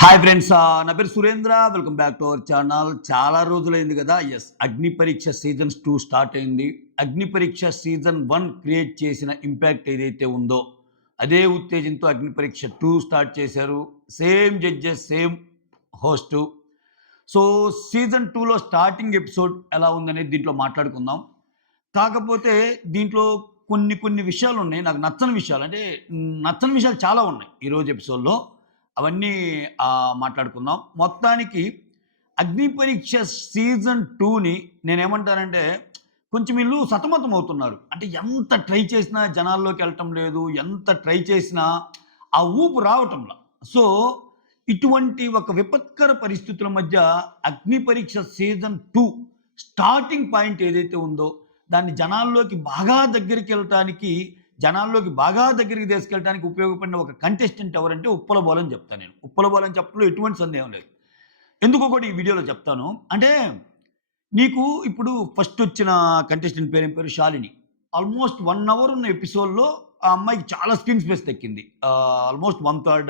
Hi friends, నా పేరు Surendra. Welcome back to our channel. చాలా రోజులైంది కదా. అగ్ని పరీక్ష సీజన్స్ 2 స్టార్ట్ అయింది. అగ్ని పరీక్ష సీజన్ 1 క్రియేట్ చేసిన ఇంపాక్ట్ ఏదైతే ఉందో అదే ఉత్తేజంతో అగ్ని పరీక్ష 2 స్టార్ట్ చేశారు. Same judges, same host. So season 2లో స్టార్టింగ్ ఎపిసోడ్ ఎలా ఉందనేది దీంట్లో మాట్లాడుకుందాం. కాకపోతే దీంట్లో కొన్ని విషయాలు ఉన్నాయి నాకు నచ్చని విషయాలు. అంటే నచ్చని విషయాలు చాలా ఉన్నాయి ఈరోజు ఎపిసోడ్‌లో. అవన్నీ మాట్లాడుకుందాం. మొత్తానికి 'అగ్ని పరీక్ష' సీజన్ 2ని నేనేమంటానంటే కొంచెం వీళ్ళు సతమతం అవుతున్నారు. అంటే ఎంత ట్రై చేసినా జనాల్లోకెళ్ళటం లేదు. ఎంత ట్రై చేసినా ఆ ఊపు రావటంలా. సో, ఇటువంటి ఒక విపత్కర పరిస్థితుల మధ్య 'అగ్ని పరీక్ష' సీజన్ 2 స్టార్టింగ్ పాయింట్ ఏదైతే ఉందో దాన్ని జనాల్లోకి బాగా దగ్గరికి తీసుకెళ్ళడానికి ఉపయోగపడిన ఒక కంటెస్టెంట్ ఎవరంటే ఉప్పల బాలు అని చెప్తాను నేను. ఉప్పల బాలు అని చెప్పడంలో ఎటువంటి సందేహం లేదు. ఎందుకో కూడా ఈ వీడియోలో చెప్తాను. అంటే నీకు ఇప్పుడు ఫస్ట్ వచ్చిన కంటెస్టెంట్ పేరు శాలిని. ఆల్మోస్ట్ 1 అవర్ ఉన్న ఎపిసోడ్‌లో ఆ అమ్మాయికి చాలా స్క్రీన్ స్పేస్ దక్కింది. ఆల్మోస్ట్ 1/3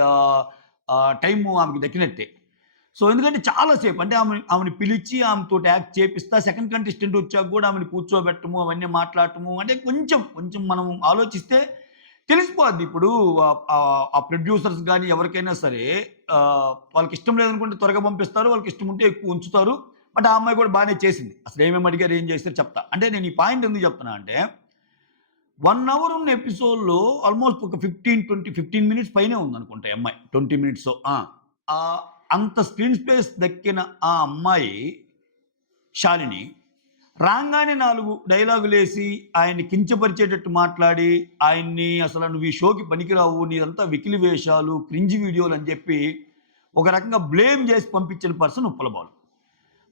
టైము ఆమెకి దక్కినట్టే. సో, ఎందుకంటే చాలా సేపు అంటే ఆమెని పిలిచి ఆమెతోటి యాక్ట్ చేపిస్తా సెకండ్ కంటెస్టెంట్ వచ్చాక కూడా ఆమెని కూర్చోబెట్టము, అవన్నీ మాట్లాడటము అంటే కొంచెం మనం ఆలోచిస్తే తెలిసిపోద్ది. ఇప్పుడు ఆ ప్రొడ్యూసర్స్ గాని ఎవరికైనా సరే వాళ్ళకి ఇష్టం లేదనుకుంటే త్వరగా పంపిస్తారు. వాళ్ళకి ఇష్టం ఉంటే ఎక్కువ ఉంచుతారు. బట్ ఆ అమ్మాయి కూడా బానే చేసింది. అసలు ఏమేమి అడిగారు, ఏం చేశారో చెప్తా. అంటే నేను ఈ పాయింట్ ఎందుకు చెప్తున్నా అంటే 1 అవర్ ఉన్న ఎపిసోడ్‌లో ఆల్మోస్ట్ ఒక 15 మినిట్స్ పైనే ఉందనుకుంటా ఈ అమ్మాయి. 20 మినిట్సో. అంత స్క్రీన్ స్పేస్ దక్కిన ఆ అమ్మాయి శాలిని రాంగానే 4 డైలాగులేసి ఆయన్ని కించపరిచేటట్టు మాట్లాడి, ఆయన్ని అసలు "నువ్వు ఈ షోకి పనికిరావు. నీదంతా వెకిలి వేషాలు, క్రింజ్ వీడియోలు" అని చెప్పి ఒక రకంగా బ్లేమ్ చేసి పంపించిన పర్సన్ ఉప్పల బాలు.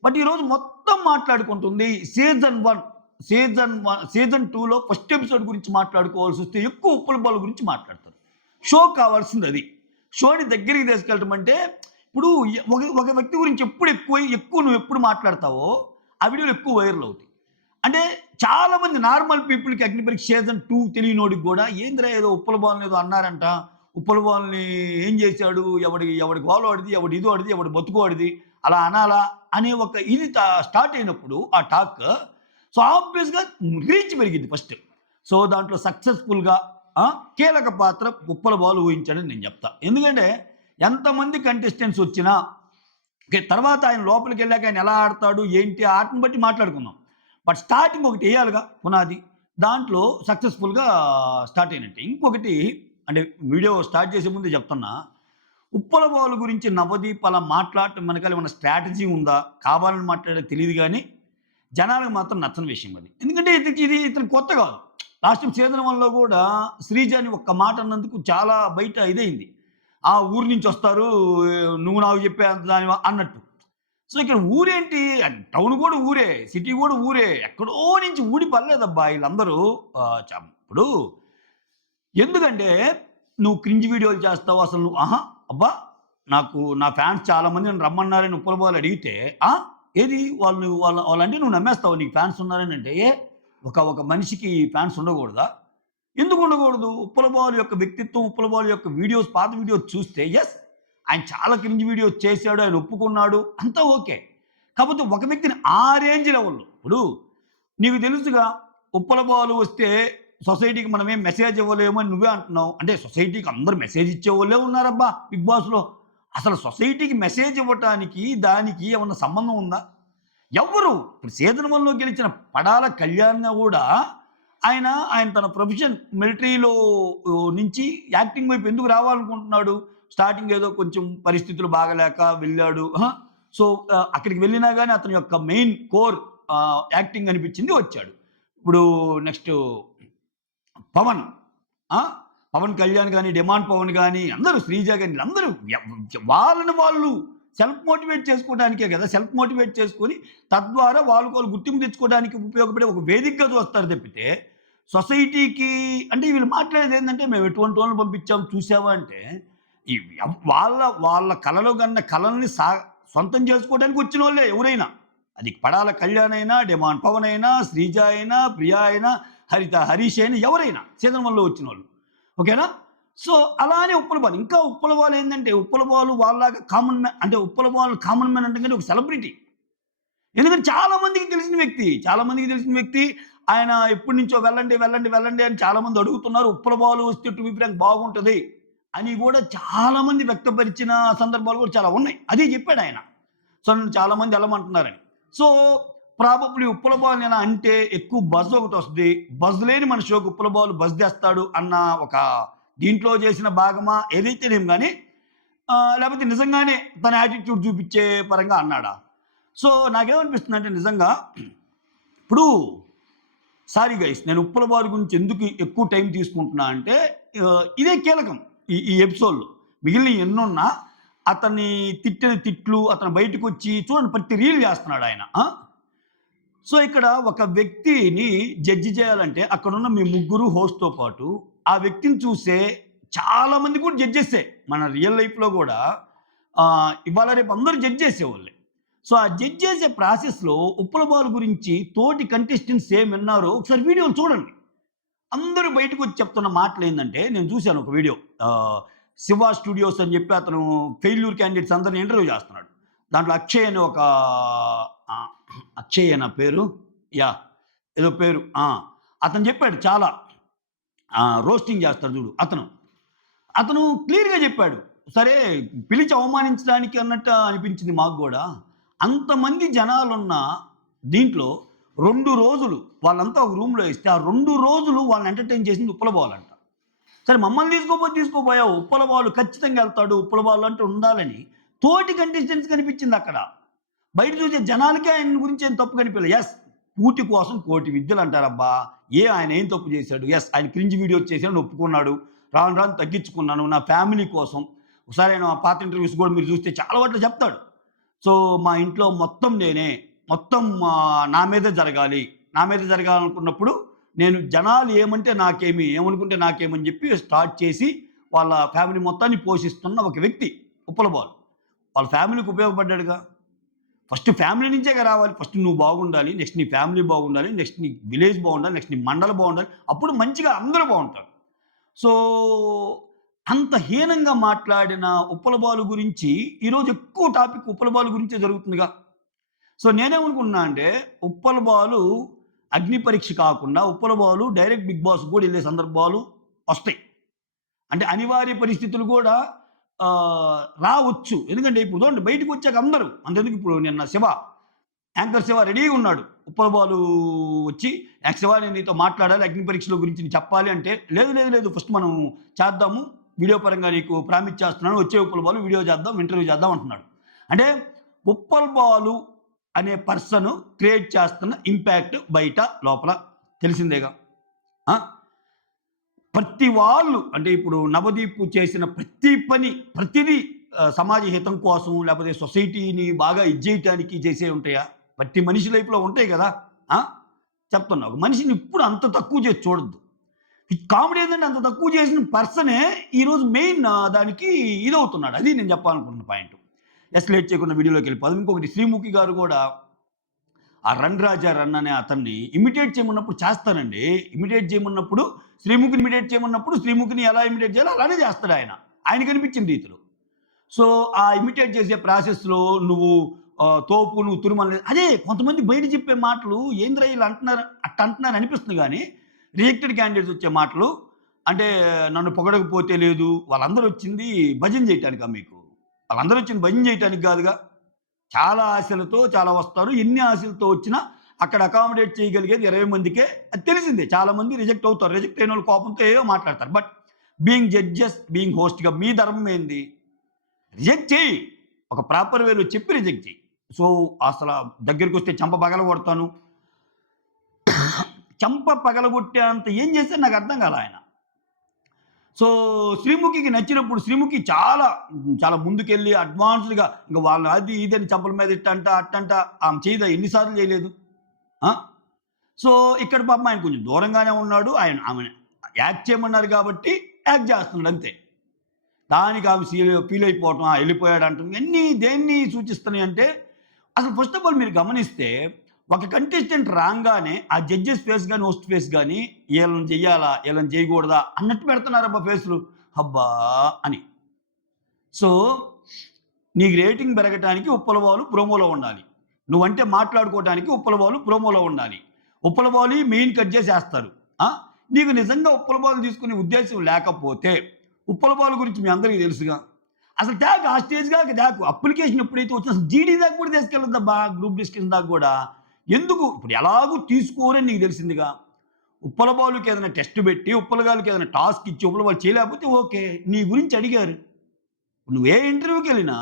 బట్ ఈరోజు మొత్తం మాట్లాడుకుంటుంది సీజన్ 2లో ఫస్ట్ ఎపిసోడ్ గురించి మాట్లాడుకోవాల్సొస్తే ఎక్కువ ఉప్పల బాలు గురించి మాట్లాడతారు. షో కావాల్సింది అది. షోని దగ్గరికి తీసుకెళ్ళటం అంటే ఇప్పుడు ఒక వ్యక్తి గురించి ఎక్కువ నువ్వెప్పుడు మాట్లాడతావో ఆ వీడియోలు ఎక్కువ వైరల్ అవుతాయి. అంటే చాలామంది నార్మల్ పీపుల్‌కి 'అగ్ని పరీక్ష' సీజన్ 2 తెలియనోడికి గూడా ఏందిరా ఏదో ఉప్పల బాలుని ఏదో అన్నారంట. ఉప్పల బాలుని ఏం చేశాడు? ఎవడి గోల వాడిది, ఎవడి ఇది వాడిది, ఎవడి బతుకు వాడిది. అలా అనాలా? అనే ఒక ఇది స్టార్ట్ అయినప్పుడు ఆ టాక్ సో, ఆబ్వియస్‌గా రీచ్ పెరిగిద్ది ఫస్ట్. సో, దాంట్లో సక్సెస్‌ఫుల్‌గా కీలక పాత్ర ఉప్పల బాలు ఊహించాడని నేను చెప్తా. ఎందుకంటే ఎంతమంది కంటెస్టెంట్స్ వచ్చినా ఓకే. తర్వాత ఆయన లోపలికెళ్ళాక ఆయన ఎలా ఆడతాడు, ఏంటి ఆ ఆటను బట్టి మాట్లాడుకుందాం. బట్ స్టార్టింగ్ ఒకటి ఎయాలిగా పునాది. దాంట్లో సక్సెస్‌ఫుల్‌గా స్టార్ట్ అయినట్టే. ఇంకొకటి అంటే వీడియో స్టార్ట్ చేసే ముందే చెప్తున్నా. ఉప్పల బాలు గురించి నవదీప్ అలా మాట్లాడటం వెనకాల ఏమన్నా స్ట్రాటజీ ఉందా? కావాలని మాట్లాడేదో తెలీదు గానీ, జనాలకు మాత్రం నచ్చని విషయం అది. ఎందుకంటే ఇతనికి కొత్త కాదు. లాస్ట్ టైమ్ సీజన్ 1లో కూడా శ్రీజ అని ఒక్క మాట అన్నందుకు చాలా బయట ఇదైంది. ఆ ఊరు నుంచి వస్తారు, నువ్వు నాకు చెప్పే అంత దానివా అన్నట్టు. సో, ఇక్కడ ఊరేంటి టౌన్ కూడా ఊరే, సిటీ కూడా ఊరే. ఎక్కడో నుంచి ఊడి పడలేదబ్బా ఈళ్ళందరూ. ఇప్పుడు ఎందుకంటే నువ్వు క్రింజ్ వీడియోలు చేస్తావు. అసలు నువ్వు అబ్బా! నా ఫ్యాన్స్ చాలామంది నన్ను రమ్మన్నారని ఉప్పల బాలు అడిగితే, ఏది వాళ్ళంటే నువ్వు నమ్మేస్తావా నీకు ఫ్యాన్స్ ఉన్నారని అంటే, ఒక మనిషికి ఫ్యాన్స్ ఉండకూడదా? ఎందుకు ఉండకూడదు? ఉప్పల బాలు యొక్క వ్యక్తిత్వం, ఉప్పల బాలు యొక్క పాత వీడియోస్ చూస్తే ఆయన చాలా క్రింజ్ వీడియోస్ చేశాడు. ఆయన ఒప్పుకున్నాడు. అంతా ఓకే. కాపోతే ఒక వ్యక్తిని ఆ రేంజ్ లెవెల్‌లో ఇప్పుడు నీకు తెలుసుగా ఉప్పల బాలు వస్తే సొసైటీకి మనమేం మెసేజ్ ఇవ్వలేము అని నువ్వే అంటున్నావు. అంటే సొసైటీకి అందరూ మెసేజ్ ఇచ్చేవాళ్ళే ఉన్నారబ్బా బిగ్ బాస్‌లో. అసలు సొసైటీకి మెసేజ్ ఇవ్వటానికి, దానికి ఏమన్నా సంబంధం ఉందా? ఎవ్వరు. ఇప్పుడు సీజన్ 1లో గెలిచిన పడాల కళ్యాణ్ గూడా ఆయన తన ప్రొఫెషన్ మిలిటరీలో నుంచి యాక్టింగ్ వైపు ఎందుకు రావాలనుకుంటున్నాడు? స్టార్టింగ్ ఏదో కొంచెం పరిస్థితులు బాగాలేక వెళ్ళాడు. సో, అక్కడికి వెళ్ళినా గాని అతని యొక్క మెయిన్ కోర్ యాక్టింగ్ అనిపించింది వచ్చాడు. ఇప్పుడు నెక్స్ట్ పవన్. ఆ! పవన్ కళ్యాణ్ గాని, డిమాండ్ పవన్ గాని, అందరూ శ్రీజ గాని వీళ్ళందరూ వాళ్ళని వాళ్ళు సెల్ఫ్ మోటివేట్ చేసుకోవడానికే కదా! సెల్ఫ్ మోటివేట్ చేసుకొని తద్వారా వాళ్ళు గుర్తింపు తెచ్చుకోవడానికి ఉపయోగపడే ఒక వేదికగా చూస్తారు తప్పితే, సొసైటీకి అంటే వీళ్ళు మాట్లాడేది ఏందంటే మేము ఎటువంటి వాళ్ళని పంపించాం చూసావా అంటే, ఈ వాళ్ళ కలలో కన్న కలల్ని సొంతం చేసుకోవడానికి వచ్చినోళ్ళే ఎవరైనా. అది పడాల కళ్యాణ్ అయినా, డిమాండ్ పవన్ అయినా, శ్రీజ అయినా, ప్రియా అయినా, హరీష్ అయినా ఎవరైనా సీజన్ 1లో వచ్చినోళ్ళు. ఓకేనా? సో అలానే ఉప్పల బాలు. ఇంకా ఉప్పల బాలు ఏందంటే, ఉప్పల బాలు వాళ్ళలాగా కామన్ మ్యాన్ అంటే ఉప్పల బాలు కామన్ మ్యాన్ అంటే ఒక సెలబ్రిటీ. ఎందుకంటే చాలా మందికి తెలిసిన వ్యక్తి. చాలా మందికి తెలిసిన వ్యక్తి. ఆయన ఎప్పటినుంచో వెళ్ళండి, వెళ్ళండి, వెళ్ళండి అని చాలామంది అడుగుతున్నారు. ఉప్పల బాలు వస్తే 'టు బి ఫ్రాంక్' బాగుంటది అని గూడా చాలామంది వ్యక్తపరిచిన సందర్భాలు కూడా చాలా ఉన్నాయి. అదే చెప్పాడాయన. సో, నన్ను చాలామంది ఎళ్ళమంటున్నారని. సో, ప్రాబబ్లీ ఉప్పల బాలుని ఎలా అంటే ఎక్కువ బజ్ ఒకటొస్తది. బజ్ లేని మన షోకి ఉప్పల బాలు బజ్ తెస్తాడు అన్న ఒక దీంట్లో చేసిన భాగమా ఏదైతేనేం గానీ లేపోతే నిజంగానే తన యాటిట్యూడ్ చూపిచ్చే పరంగా అన్నాడా? సో, నాకేమనిపిస్తుందంటే నిజంగా ఇప్పుడు సారీ గైస్, నేను ఉప్పల బాలు గురించి ఎందుకు ఎక్కువ టైం తీసుకుంటున్నా అంటే ఇదే కీలకం ఈ ఎపిసోడ్‌లో. మిగిలినయి ఎన్నున్నా అతన్ని తిట్టిన తిట్లు, అతను బయటకొచ్చి చూడండి ప్రతి రీల్ చేస్తున్నాడాయన. సో, ఇక్కడ ఒక వ్యక్తిని జడ్జ్ చేయాలంటే అక్కడున్న మీ ముగ్గురు హోస్ట్‌తో పాటు ఆ వ్యక్తిని చూసే చాలా మంది కూడా జడ్జెసే. మన రియల్ లైఫ్‌లో గూడా ఇవాళ రేపు అందరూ జడ్జ్ చేసేవాళ్ళే. సో, ఆ జడ్జ్ చేసే ప్రాసెస్‌లో ఉప్పల బాలు గురించి తోటి కంటెస్టెంట్స్ ఏం విన్నారో ఒకసారి వీడియోలు చూడండి. అందరూ బయటకొచ్చి చెప్తున్న మాటలేందంటే నేను చూసాను ఒక వీడియో. 'శివ స్టూడియోస్' అని చెప్పి అతను ఫెయిల్యూర్ క్యాండిడేట్స్ అందరిని ఇంటర్వ్యూ చేస్తున్నాడు. దాంట్లో అక్షయ్ అని ఒక అక్షయ్ నా పేరు? యాహ్! ఏదో పేరు. అతను చెప్పాడు చాలా రోస్టింగ్ చేస్తాడు చూడు అతను. అతను క్లియర్‌గా చెప్పాడు. సరే పిలిచి అవమానించడానికి అన్నట్టు అనిపించింది మాకు గూడా. అంతమంది జనాలున్న దీంట్లో 2 రోజులు వాళ్ళంతా ఒక రూమ్‌లో ఏస్తే, ఆ 2 రోజులు వాళ్ళని ఎంటర్‌టైన్ చేసింది ఉప్పల బాలంట. సరే మమ్మల్ని తీసుకోపోయావు. ఉప్పల బాలు ఖచ్చితంగా ఎళ్తాడు. ఉప్పల బాలు అంటే ఉండాలని తోటి కంటెస్టెంట్స్ కనిపించిందక్కడ. బయట చూసే జనాలకే ఆయన గురించి ఏం తప్పు కనిపియలే. యెస్, కూటి కోసం కోటి విద్యలంటారబ్బా! ఆయన ఏం తప్పు చేశాడు? యెస్, ఆయన క్రింజ్ వీడియోస్ చేశాడని ఒప్పుకున్నాడు. రాను రాను తగ్గించుకున్నాను నా ఫ్యామిలీ కోసం. ఒకసారి ఆయన పాత ఇంటర్వ్యూస్ కూడా మీరు చూస్తే చాలా వాటిలో చెప్తాడు. సో, మా ఇంట్లో మొత్తం నేనే. మొత్తం నా మీదే జరగాలి. నా మీద జరగాలనుకున్నప్పుడు నేను జనాలు ఏమంటే నాకేమి, ఏమనుకుంటే నాకేమని చెప్పి స్టార్ట్ చేసి వాళ్ళ ఫ్యామిలీ మొత్తాన్ని పోషిస్తున్న ఒక వ్యక్తి ఉప్పల బాలు. వాళ్ళ ఫ్యామిలీకి ఉపయోగపడ్డాడుగా. ఫస్ట్ ఫ్యామిలీ నుంచేగా రావాలి. ఫస్ట్ నువ్వు బాగుండాలి. నెక్స్ట్ నీ ఫ్యామిలీ బాగుండాలి. నెక్స్ట్ నీ విలేజ్ బాగుండాలి. నెక్స్ట్ నీ మండలం బాగుండాలి. అప్పుడు మంచిగా అందరూ బావుంటారు. సో, అంత హీనంగా మాట్లాడిన ఉప్పల బాలు గురించి ఈరోజు ఎక్కువ టాపిక్ ఉప్పల బాలు గురించే జరుగుతుందిగా. సో, నేనేమనుకున్నా అంటే ఉప్పల బాలు అగ్ని పరీక్ష కాకుండా Uppala Balu direct Bigg Boss కూడా ఎళ్ళే సందర్భాలు వస్తాయి. అంటే అనివార్య పరిస్థితులు గూడా రావచ్చు. ఎందుకంటే ఇప్పుడు చూడండి బయటికొచ్చాక అందరూ అంతెందుకు ఇప్పుడు నిన్న యాంకర్ శివ రెడీగా ఉన్నాడు. ఉప్పల బాలు వచ్చి శివ నేను నీతో మాట్లాడాలి అగ్ని పరీక్షల గురించి నీకు చెప్పాలి అంటే, లేదు ఫస్ట్ మనం చేద్దాము. వీడియో పరంగా నీకు ప్రామిస్ చేస్తున్నాను. వచ్చే ఉప్పల బాలు వీడియో చేద్దాం, ఇంటర్వ్యూ చేద్దాం అంటున్నాడు. అంటే ఉప్పల బాలు అనే పర్సన్ క్రియేట్ చేస్తున్న ఇంపాక్ట్ బయట లోపల తెలిసిందేగా. ప్రతి వాళ్ళు అంటే ఇప్పుడు నవదీప్ చేసిన ప్రతి పని ప్రతిదీ సమాజ హితం కోసం లేకపోతే సొసైటీని బాగా చేయటానికి చేసే ఉంటాయా? ప్రతి మనిషి లైఫ్‌లో ఉంటాయి కదా! చెప్తున్నా. ఒక మనిషిని ఇప్పుడు అంత తక్కువ చేసి చూడొద్దు. ఈ కామెడీ ఏందంటే అంత తక్కువ చేసిన పర్సనే ఈరోజు మెయిన్ దానికి ఇదవుతున్నాడు. అది నేను చెప్పాలనుకుంటున్న పాయింట్. లేట్ చేయకుండా వీడియోలోకెళ్ళిపోదాం. ఇంకొకటి శ్రీముఖి గారు కూడా ఆ 'రన్ రాజా రన్' అనే అతన్ని ఇమిటేట్ చేయమన్నప్పుడు చేస్తానండి. ఇమిటేట్ చేయమన్నప్పుడు శ్రీముఖిని ఇమిటేట్ చేయమన్నప్పుడు శ్రీముఖిని ఎలా ఇమిటేట్ చేయాలో అలానే చేస్తాడు ఆయన. ఆయనకనిపించిన రీతిలో. సో, ఆ ఇమిటేట్ చేసే ప్రాసెస్‌లో నువ్వు తోపు, నువ్వు తురుమని అదే కొంతమంది బయట చెప్పే మాటలు ఏందిరా ఈళ్ళు అంటున్నారు అంటున్నారు అనిపిస్తుంది గానీ, రిజెక్టెడ్ క్యాండిడేట్స్ వచ్చే మాటలు అంటే నన్ను పొగడకపోతే లేదు. వాళ్ళందరూ వచ్చింది భజన చేయటానికా మీకు? వాళ్ళందరూ వచ్చింది భజన చేయటానికి గాదుగా. చాలా ఆశలతో చాలా వస్తారు. ఎన్ని ఆశలతో వచ్చినా అక్కడ అకామిడేట్ చేయగలిగేది 20 మందికే. అది తెలిసిందే. చాలా మంది రిజెక్ట్ అవుతారు. రిజెక్ట్ అయినోళ్ళు కోపంతో ఏవో మాట్లాడతారు. బట్ బీయింగ్ జడ్జెస్, బీయింగ్ హోస్ట్‌గా మీ ధర్మం ఏంది? రిజెక్ట్ చెయ్యి. ఒక ప్రాపర్ వేలో చెప్పి రిజెక్ట్ చెయ్యి. సో, అసల దగ్గరికొస్తే చెంప పగలగొడతాను. చెంప పగలగొట్టేంత ఏం చేశారు నాకు అర్థం కాలా ఆయన. సో, శ్రీముఖికి నచ్చినప్పుడు శ్రీముఖి చాలా ముందుకెళ్ళి అడ్వాన్స్డ్‌గా ఇంక వాళ్ళని అది ఇది అని చెంపల మీద ఇట్టంట, అట్టంట ఆమె చేయదా ఎన్ని సార్లు చేయలేదు. సో, ఇక్కడ పాపం ఆయన కొంచెం దూరంగానే ఉన్నాడు. ఆమెని యాక్ట్ చేయమన్నారు కాబట్టి యాక్ట్ చేస్తున్నాడు అంతే. దానికి ఆమె ఫీల్ అయిపోవటం, ఎళ్ళిపోయాడు అంటుంది. ఇవన్నీ దేన్ని సూచిస్తున్నాయంటే అసలు ఫస్ట్ ఆఫ్ ఆల్ మీరు గమనిస్తే ఒక కంటెస్టెంట్ రాంగానే ఆ జడ్జెస్ ఫేస్ గాని, హోస్ట్ ఫేస్ గాని ఈళ్ళని చెయ్యాలా? ఈళ్ళని చేయకూడదా? అన్నట్టు పెడుతున్నారబ్బా ఫేసులు. అబ్బా అని. సో నీకు రేటింగ్ పెరగటానికి ఉప్పలవాలు ప్రోమోలో ఉండాలి. నువ్వంటే మాట్లాడుకోవటానికి ఉప్పలవాలు ప్రోమోలో ఉండాలి. ఉప్పలవాలు మెయిన్ కట్ చేసేస్తారు. ఆ! నీకు నిజంగా ఉప్పలవాలు తీసుకునే ఉద్దేశ్యం లేకపోతే, ఉప్పలవాలు గురించి మీ అందరికీ తెలుసుగా. అసలు తేకు ఆ స్టేజ్ దాకా తేకు. అప్లికేషన్ ఎప్పుడైతే వచ్చిందో అసలు జీడీ దాకా కూడా తీసుకెళ్ళొద్దబ్బా! గ్రూప్ డిస్కషన్ దాకా కూడా. ఎందుకు? ఇప్పుడు ఎలాగూ తీసుకోరని నీకు తెలిసిందిగా. ఉప్పలబాలుకి ఏదైనా టెస్ట్ పెట్టి, ఉప్పలగాలికి ఏదైనా టాస్క్ ఇచ్చి, ఉప్పలబాలు చేయలేకపోతే ఓకే. నీ గురించి అడిగారు. నువ్వు ఏ ఇంటర్వ్యూకెళ్ళినా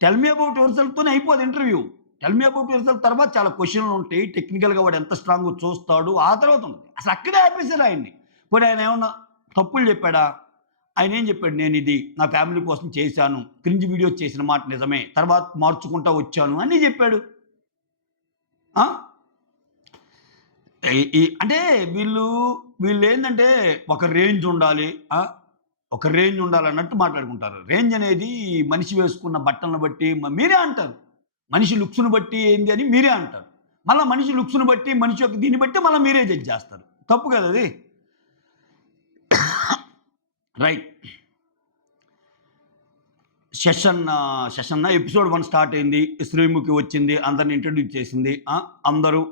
టెల్ మీ అబౌట్ యువర్‌సెల్ఫ్‌తోనే అయిపోదు interview. Tell me about yourself తర్వాత చాలా క్వెషన్‌లుంటాయి. టెక్నికల్‌గా వాడు ఎంత స్ట్రాంగో చూస్తాడు. ఆ తర్వాత ఉంటది. అసలు అక్కడే ఆపేసారు ఆయన్ని. పోనీ ఆయన ఏమన్నా తప్పులు చెప్పాడా? ఆయన ఏం చెప్పాడు? నేనిది నా ఫ్యామిలీ కోసం చేశాను. క్రింజ్ వీడియోస్ చేసిన మాట నిజమే. తర్వాత మార్చుకుంటా వచ్చాను అన్నీ చెప్పాడు. ఆ! అంటే వీళ్ళేందంటే ఒక రేంజ్ ఉండాలి. ఒక రేంజ్ ఉండాలన్నట్టు మాట్లాడుకుంటారు. రేంజ్ అనేది మనిషి వేసుకున్న బట్టలను బట్టి మీరే అంటారు. మనిషి లుక్స్‌ని బట్టి ఏంది అని మీరే అంటారు. మళ్ళా మనిషి లుక్స్‌ని బట్టి, మనిషి యొక్క దీన్ని బట్టి మళ్ళా మీరే జడ్జ్ చేస్తారు. తప్పు కదా అది. రైట్. సెషన్ ఎపిసోడ్ 1 స్టార్ట్ అయింది. శ్రీముఖి వచ్చింది. అందరిని ఇంట్రొడ్యూస్ చేసింది. అందరూ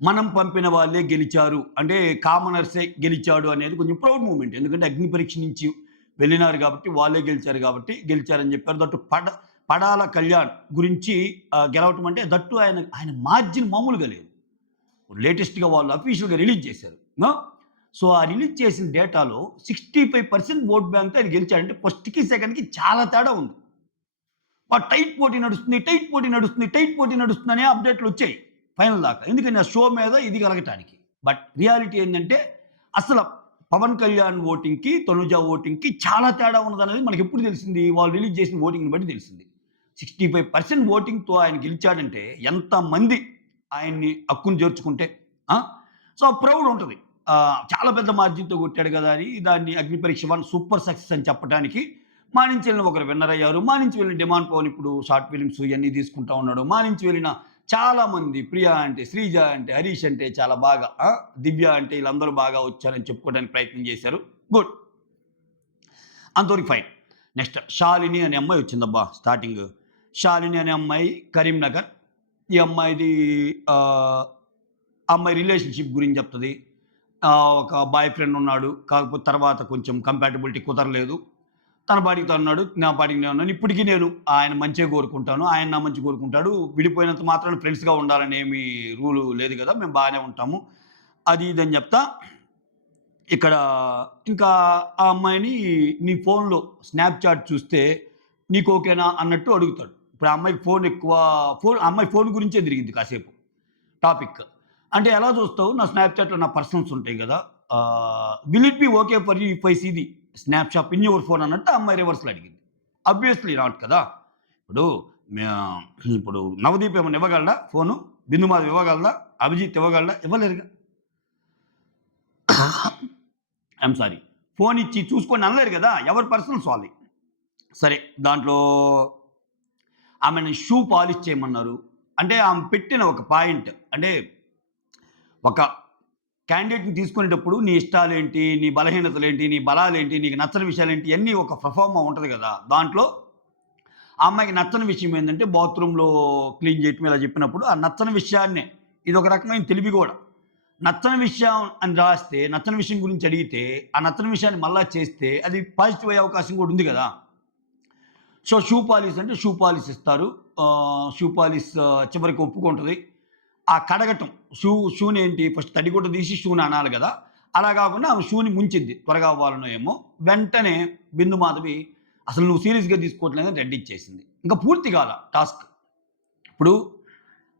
మనం పంపిన వాళ్ళే గెలిచారు. అంటే కామనర్సే గెలిచాడు అనేది కొంచెం ప్రౌడ్ మూమెంట్. ఎందుకంటే అగ్ని పరీక్ష నుంచి వెళ్ళినారు కాబట్టి, వాళ్ళే గెలిచారు కాబట్టి గెలిచారని చెప్పారు. దట్టు పడాల కళ్యాణ్ గురించి గెలవటం అంటే దట్టు ఆయన మార్జిన్ మామూలుగా లేదు. లేటెస్ట్‌గా వాళ్ళు అఫీషియల్‌గా రిలీజ్ చేశారు. సో, ఆ రిలీజ్ చేసిన డేటాలో 65% ఓట్ బ్యాంక్‌తో ఆయన గెలిచాడంటే ఫస్ట్‌కి, సెకండ్‌కి చాలా తేడా ఉంది. టైట్ పోటీ నడుస్తుంది, టైట్ పోటీ నడుస్తుంది, టైట్ పోటీ నడుస్తుందనే అప్డేట్‌లొచ్చాయి ఫైనల్ దాకా. ఎందుకని ఆ షో మీద ఇది కలగటానికి. బట్ రియాలిటీ ఏందంటే అసల పవన్ కళ్యాణ్ ఓటింగ్‌కి, తనుజ ఓటింగ్‌కి చాలా తేడా ఉన్నదనేది మనకెప్పుడు తెలిసింది? వాళ్ళు రిలీజ్ చేసిన ఓటింగ్‌ని బట్టి తెలిసింది. 65% ఓటింగ్‌తో ఆయన గెలిచాడంటే ఎంతమంది ఆయన్ని హక్కును చేర్చుకుంటే సో, ప్రౌడ్ ఉంటది. చాలా పెద్ద మార్జిన్‌తో కొట్టాడు కదా! అని దాన్ని అగ్ని పరీక్ష 1 సూపర్ సక్సెస్ అని చెప్పటానికి మా నుంచి వెళ్ళిన ఒకరు విన్నర్ అయ్యారు. మా నుంచి వెళ్ళిన డిమాండ్ పవన్ ఇప్పుడు షార్ట్ ఫిల్మ్స్ ఇయన్నీ తీసుకుంటా ఉన్నాడు. మా నుంచి వెళ్ళిన చాలామంది ప్రియా అంటే, శ్రీజ అంటే, హరీష్ అంటే చాలా బాగా దివ్య అంటే వీళ్ళందరూ బాగా వచ్చారని చెప్పుకోవడానికి ప్రయత్నం చేశారు. గుడ్. అంతవరకు ఫైన్. నెక్స్ట్ శాలిని అనే అమ్మాయి వచ్చిందబ్బా స్టార్టింగ్. శాలిని అనే అమ్మాయి కరీంనగర్. ఈ అమ్మాయిది అమ్మాయి రిలేషన్‌షిప్ గురించి చెప్తది. ఒక బాయ్ ఫ్రెండ్ ఉన్నాడు. కాకపోతే తర్వాత కొంచెం కంపాటిబిలిటీ కుదరలేదు. తన పాటికి తనున్నాడు. నా పాటికి నేనున్నాను. ఇప్పటికి నేను ఆయన మంచే కోరుకుంటాను. ఆయన నా మంచి కోరుకుంటాడు. విడిపోయినంత మాత్రాన ఫ్రెండ్స్‌గా ఉండాలని ఏమి రూలు లేదు గదా! మేము బానే ఉంటాము. అది ఇది అని చెప్తా. ఇక్కడ ఇంకా ఆ అమ్మాయిని నీ ఫోన్‌లో స్నాప్‌చాట్ చూస్తే నీకు ఓకేనా అన్నట్టు అడుగుతాడు. ఇప్పుడు ఆ అమ్మాయికి ఆ అమ్మాయి ఫోన్ గురించే తిరిగిద్ది కాసేపు టాపిక్. అంటే ఎలా చూస్తావు? నా స్నాప్‌చాట్‌లో నా పర్సనల్స్ ఉంటాయి గదా! Will it be okay for you if I see the Snapchat in your phone అన్నట్టు ఆ అమ్మాయి రివర్స్‌లో అడిగింది. ఆబ్వియస్లీ నాట్ కదా! ఇప్పుడు మ్యా ఇప్పుడు నవదీప్ ఏమన్నా ఇవ్వగలడా ఫోను? బిందు మాధవ్ ఇవ్వగలదా? అభిజిత్ ఇవ్వగలడా? ఇవ్వలేరుగా. I'm sorry. ఫోన్ ఇచ్చి చూసుకోండి అనలేరు గదా! ఎవరి పర్సనల్స్ వాళ్ళయి. సరే దాంట్లో ఆమెని షూ పాలిష్ చేయమన్నారు. అంటే ఆమె పెట్టిన ఒక పాయింట్ అంటే ఒక క్యాండిడేట్‌ని తీసుకునేటప్పుడు నీ ఇష్టాలేంటి, నీ బలహీనతలేంటి, నీ బలాలేంటి, నీకు నచ్చని విషయాలేంటి ఇయన్నీ ఒక ప్రొఫార్మా ఉంటది గదా! దాంట్లో ఆ అమ్మాయికి నచ్చని విషయం ఏందంటే బాత్రూమ్‌లో క్లీన్ చేయటం ఇలా చెప్పినప్పుడు ఆ నచ్చని విషయాన్నే ఇదొక రకమైన తెలివి గూడా. నచ్చని విషయం అని రాస్తే, నచ్చని విషయం గురించి అడిగితే, ఆ నచ్చని విషయాన్ని మళ్ళా చేస్తే అది పాజిటివ్ అయ్యే అవకాశం గూడా ఉంది గదా! సో, షూ పాలిష్ అంటే షూ పాలిష్ ఇస్తారు. షూ పాలిష్ చివరికి ఒప్పుకుంటది. ఆ కడగటం షూనేంటి ఫస్ట్ తడిగుడ్డ తీసి షూని అనాలి గదా! అలా గాకుండా ఆమె షూని ముంచిద్ది. త్వరగా అవ్వాలనో ఏమో. వెంటనే బిందు మాధవి అసలు నువ్వు సీరియస్‌గా తీసుకోవట్లేదని రెడ్ ఇచ్చేసింది. ఇంకా పూర్తి కాల టాస్క్. ఇప్పుడు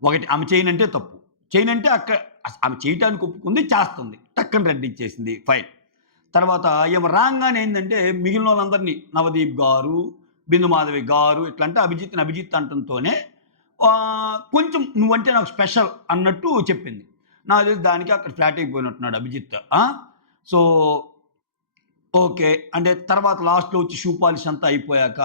ఒకటి ఆమె చేయనంటే తప్పు. చేయనంటే ఆమె చేయటానికి ఒప్పుకుంది, చేస్తుంది. టక్కని రెడ్ ఇచ్చేసింది. ఫైన్. తర్వాత ఈమె రాంగానే ఏందంటే మిగిలినోళ్ళందరిని నవదీప్ గారు, బిందు మాధవి గారు ఇట్లా అంటే అభిజిత్‌ని అభిజిత్ అంటంతోనే కొంచెం నువ్వంటే నాకు స్పెషల్ అన్నట్టు చెప్పింది. నాకు తెలిసి దానికి అక్కడ ఫ్లాట్ అయిపోయినట్టున్నాడు అభిజిత్. So, okay. అంటే తర్వాత లాస్ట్‌లో వచ్చి షూ పాలిష్ అంతా అయిపోయాక,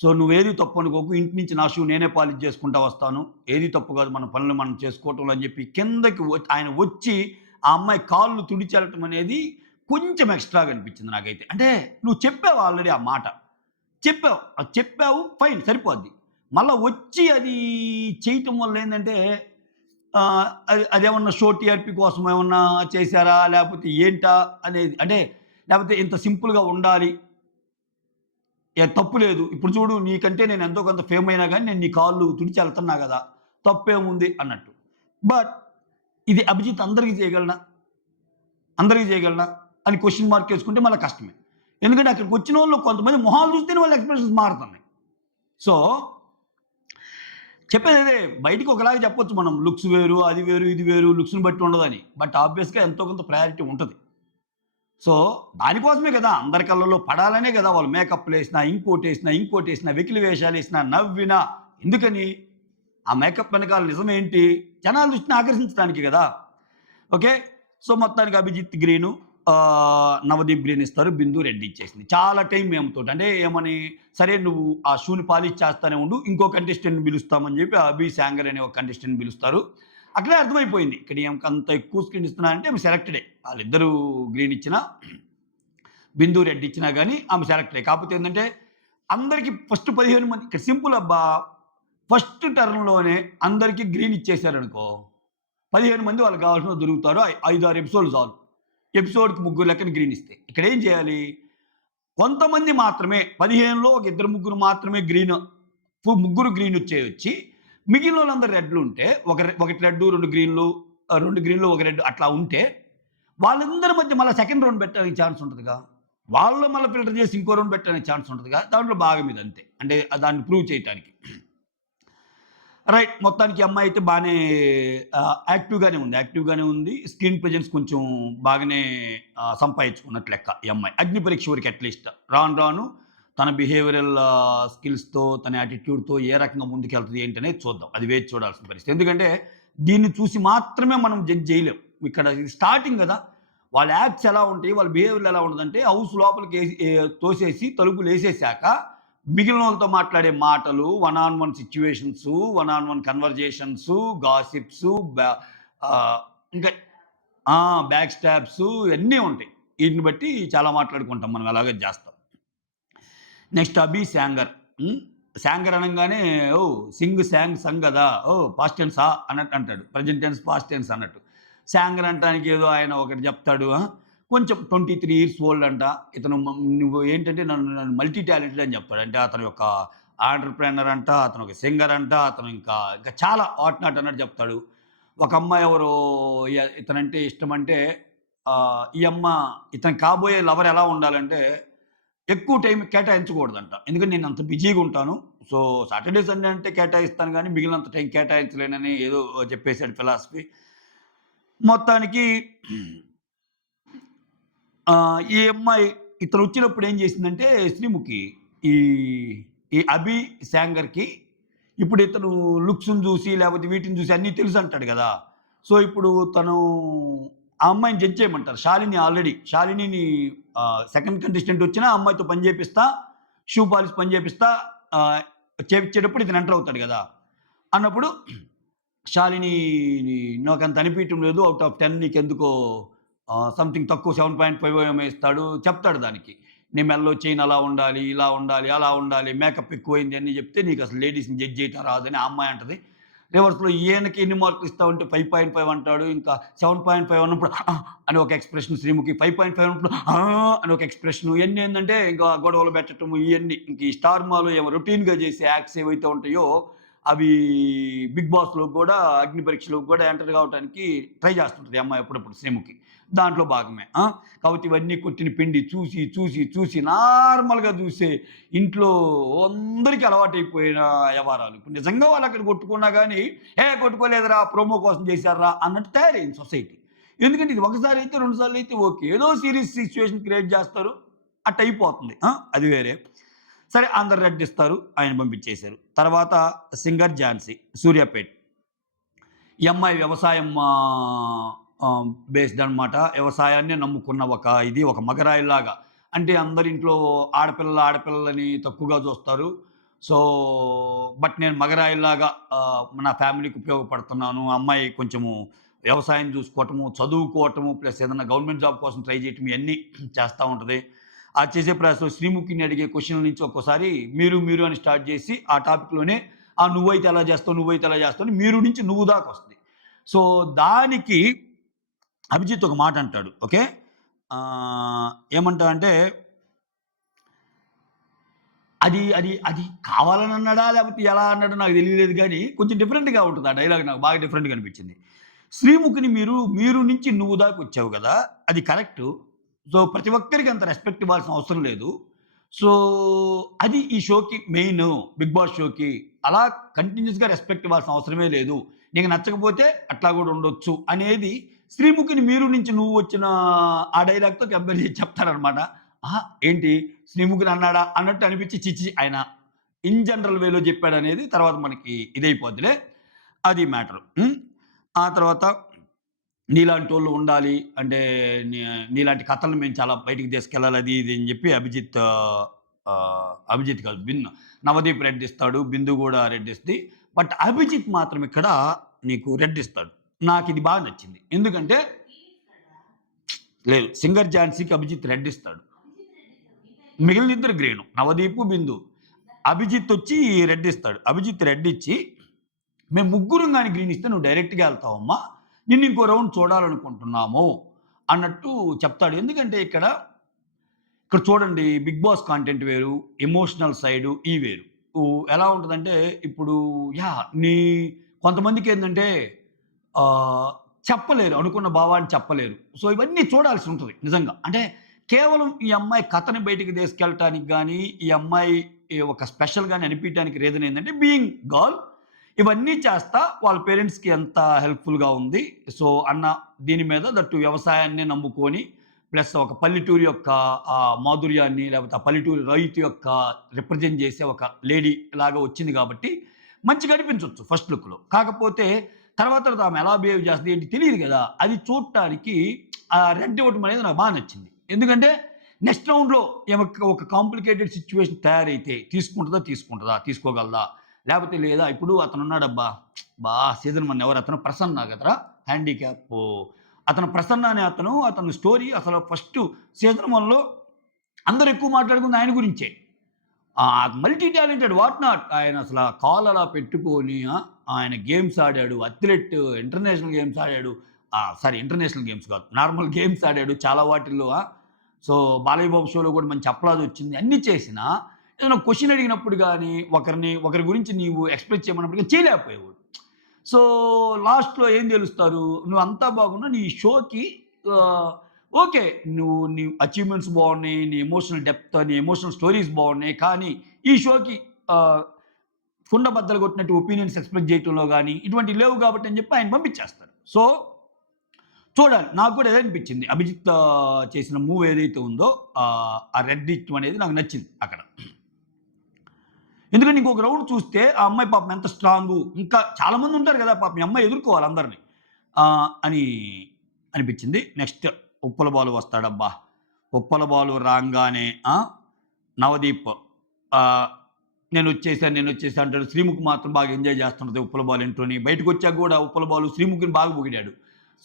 సో, నువ్వేది తప్పు అనుకోకు. ఇంటి నుంచి నా షూ నేనే పాలిష్ చేసుకుంటా వస్తాను. ఏది తప్పు కాదు. మన పనులు మనం చేసుకోవటంలో అని చెప్పి కిందకి ఆయన వచ్చి ఆ అమ్మాయి కాళ్ళు తుడిచెళ్ళటం అనేది కొంచెం ఎక్స్ట్రాగా అనిపించింది నాకైతే. అంటే నువ్వు చెప్పావు ఆల్రెడీ ఆ మాట. చెప్పావు. అది చెప్పావు ఫైన్ సరిపోద్ది. మళ్ళా వచ్చి అది చేయటం వల్ల ఏందంటే అదేమన్నా షో టీఆర్‌పీ కోసం ఏమన్నా చేశారా? లేపోతే ఏంటా? అనేది అంటే లేపోతే ఇంత సింపుల్‌గా ఉండాలి. తప్పు లేదు. ఇప్పుడు చూడు నీకంటే నేను ఎంతో కొంత ఫేమ్ అయినా గాని నేను నీ కాళ్ళు తుడిచి ఎళ్తున్నా గదా! తప్పేముంది అన్నట్టు. బట్ ఇది అభిజిత్ అందరికి చేయగలనా? అందరికి చేయగలనా? అని క్వెషన్ మార్క్ ఏసుకుంటే మళ్ళా కష్టమే. ఎందుకంటే అక్కడికొచ్చినోళ్ళు కొంతమంది మొహాలు చూస్తేనే వాళ్ళ ఎక్స్‌ప్రెషన్స్ మారుతున్నాయి. సో, చెప్పేదదే బయటికి ఒకలాగా చెప్పొచ్చు మనం. లుక్స్ వేరు, అది వేరు, ఇది వేరు, లుక్స్‌ని బట్టి ఉండదని. బట్ ఆబ్వియస్‌గా ఎంతో కొంత ప్రయారిటీ ఉంటది. సో, దానికోసమే గదా! అందరి కళ్ళలో పడాలనే గదా! వాళ్ళు మేకప్‌లేసినా, ఇంకోటేసినా, వెకిలి వేషాలేసినా, నవ్వినా ఎందుకని? ఆ మేకప్ వెనకాల నిజమేంటి? జనాల దృష్టిని ఆకర్షించడానికి గదా! ఓకే. సో, మొత్తానికి అభిజిత్ గ్రీను నవదీప్ గ్రీన్ ఇస్తారు. బిందు రెడ్ ఇచ్చేసింది. చాలా టైం మేముతోటి. అంటే ఏమని, సరే నువ్వు ఆ షూని పాలిష్ చేస్తానే ఉండు. ఇంకో కంటెస్టెంట్‌ని పిలుస్తామని చెప్పి అభి శాంగర్ అనే ఒక కంటెస్టెంట్‌ని పిలుస్తారు. అక్కడే అర్థమైపోయింది. ఇక్కడ ఈమెకంత ఎక్కువ స్క్రీన్ ఇస్తున్నారంటే ఆమె సెలెక్టెడే. ఆళ్ళిద్దరూ గ్రీన్ ఇచ్చినా, బిందు రెడ్ ఇచ్చినా గాని ఆమె సెలెక్టెడే. కాకపోతే ఏందంటే అందరికి ఫస్ట్ 15 మంది ఇక్కడ సింపుల్ అబ్బా! ఫస్ట్ టర్న్‌లోనే అందరికి గ్రీన్ ఇచ్చేసారనుకో 15 మంది వాళ్ళకి కావాల్సినవి దొరుకుతారు. 5, 6 ఎపిసోడ్‌లు చాలు. ఎపిసోడ్‌కి ముగ్గురు లెక్కన గ్రీన్ ఇస్తే. ఇక్కడేం చేయాలి? కొంతమంది మాత్రమే 15లో ఒక ఇద్దరు ముగ్గురు మాత్రమే గ్రీన్ ముగ్గురు గ్రీన్ వచ్చేయొచ్చి మిగిలినోళ్ళందరూ రెడ్‌లుంటే ఒకటి రెడ్డు, 2 గ్రీన్‌లు 2 గ్రీన్‌లు, ఒక రెడ్ అట్లా ఉంటే వాళ్ళందరి మధ్య మళ్ళా సెకండ్ రౌండ్ పెట్టడానికి ఛాన్స్ ఉంటదిగా. వాళ్ళు మళ్ళా ఫిల్టర్ చేసి ఇంకో రౌండ్ పెట్టడానికి ఛాన్స్ ఉంటదిగా. దాంట్లో భాగం ఇదంతే. అంటే దాన్ని ప్రూవ్ చేయటానికి. రైట్. మొత్తానికి ఈ అమ్మాయి అయితే బానే యాక్టివ్‌గానే ఉంది. స్క్రీన్ ప్రెజెన్స్ కొంచెం బాగానే సంపాదించుకున్నట్టు లెక్క ఈ అమ్మాయి. అగ్ని పరీక్ష వరకు అట్‌లీస్ట్. రాను రాను తన బిహేవియరల్ స్కిల్స్‌తో, తన యాటిట్యూడ్‌తో ఏ రకంగా ముందుకెళ్తది ఏంటనేది చూద్దాం. అది వేచి చూడాల్సిన పరిస్థితి. ఎందుకంటే దీన్ని చూసి మాత్రమే మనం జడ్జ్ చేయలేం. ఇక్కడ ఇది స్టార్టింగ్ గదా! వాళ్ళ యాక్ట్స్ ఎలా ఉంటాయి, వాళ్ళ బిహేవియర్ ఎలా ఉంటదంటే హౌస్ లోపలికి తోసేసి తలుపులేసేసాక మిగిలినోళ్ళతో మాట్లాడే మాటలు, one on one situations, one on one conversations, gossips, ఆహ్, ఇంకా ఆ! బ్యాక్ స్టాబ్సు ఇయన్నీ ఉంటాయి. ఈటిని బట్టి చాలా మాట్లాడుకుంటాం మనం అలాగే చేస్తాం. నెక్స్ట్ అభి శాంగర్. హ్మ్. శాంగర్ అనంగానే ఓహ్! సాంగ్ గదా! ఓహ్! పాస్ట్ టెన్సా అన్నట్టు అంటాడు. ప్రెజెంట్ టెన్స్, పాస్ట్ టెన్స్ అన్నట్టు. శాంగర్ అంటానికి ఏదో ఆయన ఒకటి చెప్తాడు. కొంచెం 23 ఇయర్స్ ఓల్డ్ అంట. ఇతను నువ్వు ఏంటంటే నన్ను మల్టీ టాలెంటెడ్ అని చెప్తాడు. అంటే అతను యొక్క ఆంటర్‌ప్రెన్యూర్ అంట, అతను ఒక సింగర్ అంట, అతను ఇంకా చాలా వాట్ నాట్ అన్నట్టు చెప్తాడు. ఒక అమ్మాయి ఎవరో ఇతనంటే ఇష్టమంటే ఈ అమ్మ ఇతను కాబోయే లవర్ ఎలా ఉండాలంటే ఎక్కువ టైం కేటాయించకూడదంట. ఎందుకంటే నేను అంత బిజీగా ఉంటాను. సో, సాటర్‌డే, సండే అంటే కేటాయిస్తాను గానీ మిగిలినంత టైం కేటాయించలేనని ఏదో చెప్పేసాడు ఫిలాసఫీ. మొత్తానికి ఈ అమ్మాయి ఇతనొచ్చినప్పుడు ఏం చేసిందంటే శ్రీముఖి ఈ, ఈ అభి శాంగర్‌కి ఇప్పుడు ఇతను లుక్స్‌ని చూసి లేకపోతే వీటిని చూసి అన్నీ తెలుసంటాడు గదా! సో, ఇప్పుడు తను ఆ అమ్మాయిని జడ్జ్ చేయమంటారు. శాలినిని సెకండ్ కంటెస్టెంట్ వచ్చినా ఆ అమ్మాయితో పని చేపిస్తా, షూ పాలిష్ పని చేపిస్తా చేపిచ్చేటప్పుడు ఇతను ఎంటర్ అవుతాడు గదా! అన్నప్పుడు శాలినిని నాకంత అనిపియటం లేదు. ఔట్ ఆఫ్ 10 నీకెందుకో సంథింగ్ తక్కువ 7.5 ఏమో ఇస్తాడు. చెప్తాడు దానికి. నీ మెడలో చైన్ అలా ఉండాలి, ఇలా ఉండాలి, అలా ఉండాలి, మేకప్ ఎక్కువైంది అన్నీ చెప్తే నీకసలు లేడీస్‌ని జడ్జ్ చేయటం రాదని ఆ అమ్మాయి అంటది. రివర్స్‌లో ఈయనకి ఎన్ని మార్కులు ఇస్తావంటే 5.5 అంటాడు. ఇంకా 7.5 అన్నప్పుడు అని ఒక ఎక్స్‌ప్రెషన్ శ్రీముఖి. 5.5 అన్నప్పుడు అని ఒక ఎక్స్‌ప్రెషన్. ఇయన్నీ ఏందంటే ఇంకా గొడవలు పెట్టటము ఇయన్నీ. ఇంక ఈ స్టార్ మాలో ఏమో రొటీన్‌గా చేసే యాక్ట్స్ ఏవైతే ఉంటాయో అవి బిగ్ బాస్‌లో గూడా, అగ్ని పరీక్షలో గూడా ఎంటర్ కావటానికి ట్రై చేస్తుంటది ఈ అమ్మాయి అప్పుడప్పుడు శ్రీముఖి. దాంట్లో భాగమే. కాబట్టి ఇవన్నీ కొట్టిన పిండి చూసి నార్మల్‌గా చూసే ఇంట్లో అందరికి అలవాటైపోయిన వ్యవహారాలు. ఇప్పుడు నిజంగా వాళ్ళక్కడ కొట్టుకున్నా గానీ, కొట్టుకోలేదురా ప్రోమో కోసం చేశార్రా అన్నట్టు తయారయింది సొసైటీ. ఎందుకంటే ఇది ఒకసారి అయితే, 2 సార్లు అయితే ఓకే. ఏదో సీరియస్ సిట్యుయేషన్ క్రియేట్ చేస్తారు. అట్టయిపోతుంది. అది వేరే. సరే అందరు రెడ్ ఇస్తారు. ఆయన పంపించేశారు. తర్వాత సింగర్ ఝాన్సీ, సూర్యాపేట్. ఈ అమ్మాయి వ్యవసాయం బేస్డ్ అనమాట. వ్యవసాయాన్నే నమ్ముకున్న ఒక మగరాయిలాగా. అంటే అందరింట్లో ఆడపిల్లలని తక్కువగా చూస్తారు. సో, బట్ నేను మగరాయిలాగా నా ఫ్యామిలీకి ఉపయోగపడుతున్నాను. అమ్మాయి కొంచెము వ్యవసాయం చూసుకోవటము, చదువుకోవటము, ప్లస్ ఏదైనా గవర్నమెంట్ జాబ్ కోసం ట్రై చేయటం ఇవన్నీ చేస్తూ ఉంటది. ఆ చేసే ప్రయాసంలో శ్రీముఖిని అడిగే క్వెషన్ల నుంచి ఒక్కోసారి మీరు అని స్టార్ట్ చేసి ఆ టాపిక్‌లోనే నువ్వైతే ఎలా చేస్తావు, నువ్వైతే ఎలా చేస్తావు అని మీరు నుంచి నువ్వు దాకా వస్తది. సో, దానికి అభిజిత్ ఒక మాట అంటాడు. ఓకే. ఏమంటాడంటే అది అది అది కావాలని అన్నాడా? లేకపోతే ఎలా అన్నాడో నాకు తెలియలేదు గానీ, కొంచెం డిఫరెంట్‌గా ఉంటది. ఆ డైలాగ్ నాకు బాగా డిఫరెంట్‌గా అనిపించింది. శ్రీముఖిని మీరు నుంచి నువ్వు దాకా వచ్చావు గదా! అది కరెక్టు. సో, ప్రతి ఒక్కరికి అంత రెస్పెక్ట్ ఇవ్వాల్సిన అవసరం లేదు. సో, అది ఈ షోకి మెయిను. 'బిగ్ బాస్' షోకి. అలా కంటిన్యూయస్‌గా రెస్పెక్ట్ ఇవ్వాల్సిన అవసరమే లేదు. నీకు నచ్చకపోతే అట్లా గూడా ఉండొచ్చు అనేది శ్రీముఖిని మీరు నుంచి నువ్వు వచ్చిన ఆ డైలాగ్‌తో కంపేర్ చేసి చెప్తాడనమాట. అహా! ఏంటి శ్రీముఖిని అన్నాడా? అన్నట్టు అనిపించి ఛీ! ఆయన ఇన్ జనరల్ వేలో చెప్పాడనేది తర్వాత మనకి ఇదైపోద్దిలే. అది మ్యాటరు. ఆ తర్వాత నీలాంటోళ్ళు ఉండాలి. అంటే నీ నీలాంటి కథలను మేము చాలా బయటికి తీసుకెళ్ళాలి అది ఇది అని చెప్పి అభిజిత్ కాదు నవదీప్ రెడ్ ఇస్తాడు. బిందు గూడా రెడ్ ఇస్తది. బట్ అభిజిత్ మాత్రం ఇక్కడ నీకు రెడ్ ఇస్తాడు. నాకిది బాగా నచ్చింది. ఎందుకంటే లేదు సింగర్ ఝాన్సీకి అభిజిత్ రెడ్ ఇస్తాడు. మిగిలిన ఇద్దరు గ్రీను. నవదీపు, బిందు. అభిజిత్ వచ్చి రెడ్ ఇస్తాడు. అభిజిత్ రెడ్ ఇచ్చి మేము ముగ్గురం గాని గ్రీన్ ఇస్తే నువ్వు డైరెక్ట్‌గా ఎళ్తావమ్మా. నిన్ను ఇంకో రౌండ్ చూడాలనుకుంటున్నాము అన్నట్టు చెప్తాడు. ఎందుకంటే ఇక్కడ చూడండి 'బిగ్ బాస్' కాంటెంట్ వేరు, ఎమోషనల్ సైడు ఈ వేరు. ఎలా ఉంటదంటే ఇప్పుడు యాహ్! కొంతమందికేందంటే ఆహ్, చెప్పలేరు. అనుకున్న భావాన్ని చెప్పలేరు. సో, ఇవన్నీ చూడాల్సి ఉంటది నిజంగా. అంటే కేవలం ఈ అమ్మాయి కథని బయటికి తీసుకెళ్ళటానికి గానీ, ఈ అమ్మాయి ఒక స్పెషల్ గాని అనిపియటానికి రీజన్ ఏందంటే బీయింగ్ గర్ల్ ఇవన్నీ చేస్తా వాళ్ళ పేరెంట్స్‌కి ఎంత హెల్ప్‌ఫుల్‌గా ఉంది. సో, దీని మీద దట్టు వ్యవసాయాన్నే నమ్ముకొని ప్లస్ ఒక పల్లెటూరి యొక్క మాధుర్యాన్ని లేకపోతే ఆ పల్లెటూరి రైతు యొక్క రిప్రజెంట్ చేసే ఒక లేడీ లాగా వచ్చింది కాబట్టి మంచిగా అనిపించొచ్చు ఫస్ట్ లుక్‌లో. కాకపోతే తర్వాత ఆమె ఎలా బిహేవ్ చేస్తది ఏంటి తెలీదు గదా! అది చూడటానికి రెడ్ ఇవ్వటం అనేది నాకు బా నచ్చింది. ఎందుకంటే నెక్స్ట్ రౌండ్‌లో ఈమెకు ఒక కాంప్లికేటెడ్ సిట్యుయేషన్ తయారైతే తీసుకుంటదా? తీసుకోగలదా? లేపోతే లేదా? ఇప్పుడు అతనున్నాడబ్బా! సీజన్ 1 ఎవరు అతను? ప్రసన్న కదరా! హ్యాండీక్యాప్ అతను ప్రసన్న అనే అతను స్టోరీ అసలు ఫస్ట్ సీజన్ 1లో అందరూ ఎక్కువ మాట్లాడుకుంది ఆయన గురించే. Multi talented what not. ఆయన అసల కాల్ అలా పెట్టుకొని ఆయన గేమ్స్ ఆడాడు. అథ్లెట్ ఇంటర్నేషనల్ గేమ్స్ ఆడాడు. సారీ ఇంటర్నేషనల్ గేమ్స్ కాదు. నార్మల్ గేమ్స్ ఆడాడు చాలా వాటిల్లో. సో, బాలయ్య బాబు షోలో కూడా మంచి అప్లాజ్ వచ్చింది. అన్నీ చేసినా ఏదైనా క్వెషన్ అడిగినప్పుడు గాని, ఒకరి గురించి నీవు ఎక్స్‌ప్రెస్ చేయమన్నప్పుడు గాని చేయలేకపోయేవాడు. సో, లాస్ట్‌లో ఏం తెలుస్తారు? నువ్వంతా బాగున్నా నీ షోకి ఆహ్, ఓకే. నీ అచీవ్‌మెంట్స్ బావున్నాయి. నీ ఎమోషనల్ డెప్త్, నీ ఎమోషనల్ స్టోరీస్ బావున్నాయి. కానీ ఈ షోకి ఆహ్, కుండ బద్దలు కొట్టినట్టు ఒపీనియన్స్ ఎక్స్‌ప్రెస్ చేయటంలో గాని, ఇటువంటివి లేవు కాబట్టి అని చెప్పి ఆయన పంపించేస్తారు. సో, చూడాలి. నాకు కూడా అదే అనిపించింది. అభిజిత్ చేసిన మూవ్ ఏదైతే ఉందో ఆ రెడ్ ఇచ్చడం అనేది నాకు నచ్చింది అక్కడ. ఎందుకంటే ఇంకొక రౌండ్ చూస్తే ఆ అమ్మాయి పాపం ఎంత స్ట్రాంగు. ఇంకా చాలామంది ఉంటారు కదా! పాపం ఈ అమ్మాయి ఎదుర్కోవాలి అందరిని. అని అనిపించింది. నెక్స్ట్ ఉప్పల బాలు వస్తాడబ్బా! ఉప్పల బాలు రాంగానే నవదీప్ ఆహ్, నేనొచ్చేసా అంటాడు. శ్రీముఖి మాత్రం బాగా ఎంజాయ్ చేస్తుంటది ఉప్పల బాలు ఇంట్రోని. బయటకొచ్చాక గూడా ఉప్పల బాలు శ్రీముఖిని బాగా పొగిడాడు.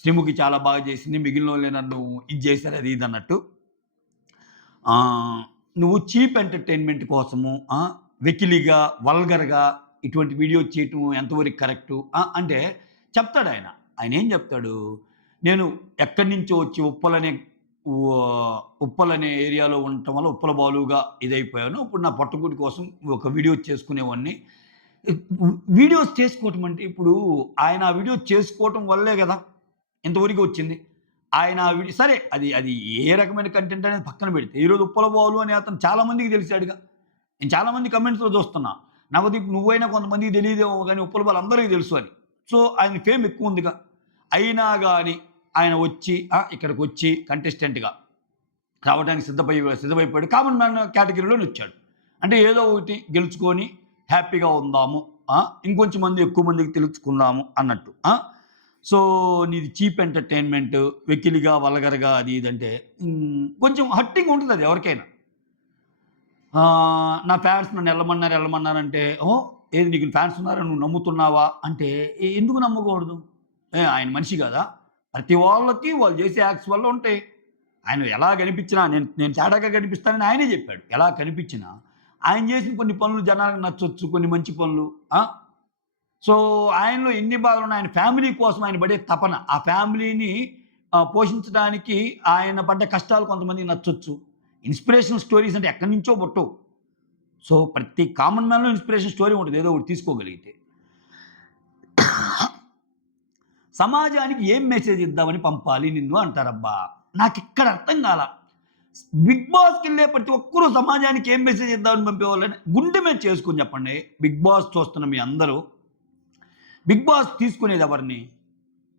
శ్రీముఖి చాలా బాగా చేసింది. మిగిలినోళ్ళే నన్ను ఇది చేశారు అది ఇది అన్నట్టు. నువ్వు చీప్ ఎంటర్‌టైన్‌మెంట్ కోసము వెకిలిగా, వల్గర్‌గా ఇటువంటి వీడియోస్ చేయటం ఎంతవరకు కరెక్టు? అంటే చెప్తాడాయన. ఆయనేం చెప్తాడు? నేను ఎక్కడి నుంచో వచ్చి ఉప్పలనే ఏరియాలో ఉండటం వల్ల ఉప్పల బాలుగా ఇదైపోయాను. ఇప్పుడు నా పొట్టకూటి కోసం ఒక వీడియోస్ చేసుకునేవాడిని. వీడియోస్ చేసుకోవటం అంటే ఇప్పుడు ఆయన ఆ వీడియోస్ చేసుకోవటం వల్లే గదా! ఇంతవరకు వచ్చింది. ఆయన సరే అది ఏ రకమైన కంటెంట్ అనేది పక్కన పెడితే, ఈరోజు ఉప్పల బాలు అనే అతను చాలా మందికి తెలిసాడుగా. నేను చాలా మంది కమెంట్స్‌లో చూస్తున్నా. నవదీప్ నువ్వైనా కొంతమందికి తెలీదేమో గానీ ఉప్పల బాలు అందరికి తెలుసు అని. సో, ఆయన ఫేమ్ ఎక్కువుందిగా. అయినా గాని ఆయన వచ్చి ఇక్కడికొచ్చి కంటెస్టెంట్‌గా రావడానికి సిద్ధమైపోయాడు. Common man కేటగిరీలోనొచ్చాడు. అంటే ఏదో ఒకటి గెలుచుకొని హ్యాపీగా ఉందాము. ఇంకొంచెం ఎక్కువ మందికి తెలుసుకుందాము అన్నట్టు. సో, నీది చీప్ ఎంటర్‌టైన్‌మెంట్ వెకిలిగా, వల్గర్‌గా అది ఇది అంటే కొంచెం హర్టింగ్ ఉంటదది ఎవరికైనా. నా ఫ్యాన్స్ నన్ను ఎళ్ళమన్నారంటే, ఓహ్! ఏది నీకు ఫ్యాన్స్ ఉన్నారా? నువ్వు నమ్ముతున్నావా? అంటే ఎందుకు నమ్మకూడదు? ఆయన మనిషి కదా! ప్రతి వాళ్ళకి వాళ్ళు చేసే యాక్ట్స్ వల్ల ఉంటాయి. ఆయన ఎలా కనిపించినా నేను నేను తేడాగా కనిపిస్తానని ఆయనే చెప్పాడు. ఎలా కనిపించినా ఆయన చేసిన కొన్ని పనులు జనాలకు నచ్చొచ్చు. కొన్ని మంచి పనులు. ఆ! సో, ఆయనలో ఎన్ని బాధలున్నా ఆయన ఫ్యామిలీ కోసం ఆయన పడే తపన, ఆ ఫ్యామిలీని పోషించడానికి ఆయన పడ్డ కష్టాలు కొంతమందికి నచ్చొచ్చు. ఇన్‌స్పిరేషనల్ స్టోరీస్ అంటే ఎక్కడి నుంచో పుట్టవు. సో, ప్రతి కామన్ మ్యాన్‌లో ఇన్‌స్పిరేషన్ స్టోరీ ఉంటది. ఏదో ఒకటి తీసుకోగలిగితే. సమాజానికి ఏం మెసేజ్ ఇద్దామని పంపాలి నిన్ను అంటారబ్బా! నాకిక్కడ అర్థం కాల. బిగ్ బాస్‌కెళ్ళే ప్రతి ఒక్కరు సమాజానికి ఏం మెసేజ్ ఇద్దామని పంపేవాళ్ళని గుండె మీద చేసుకొని చెప్పండి. బిగ్ బాస్ చూస్తున్న మీ అందరూ బిగ్ బాస్ తీసుకునేది ఎవరిని?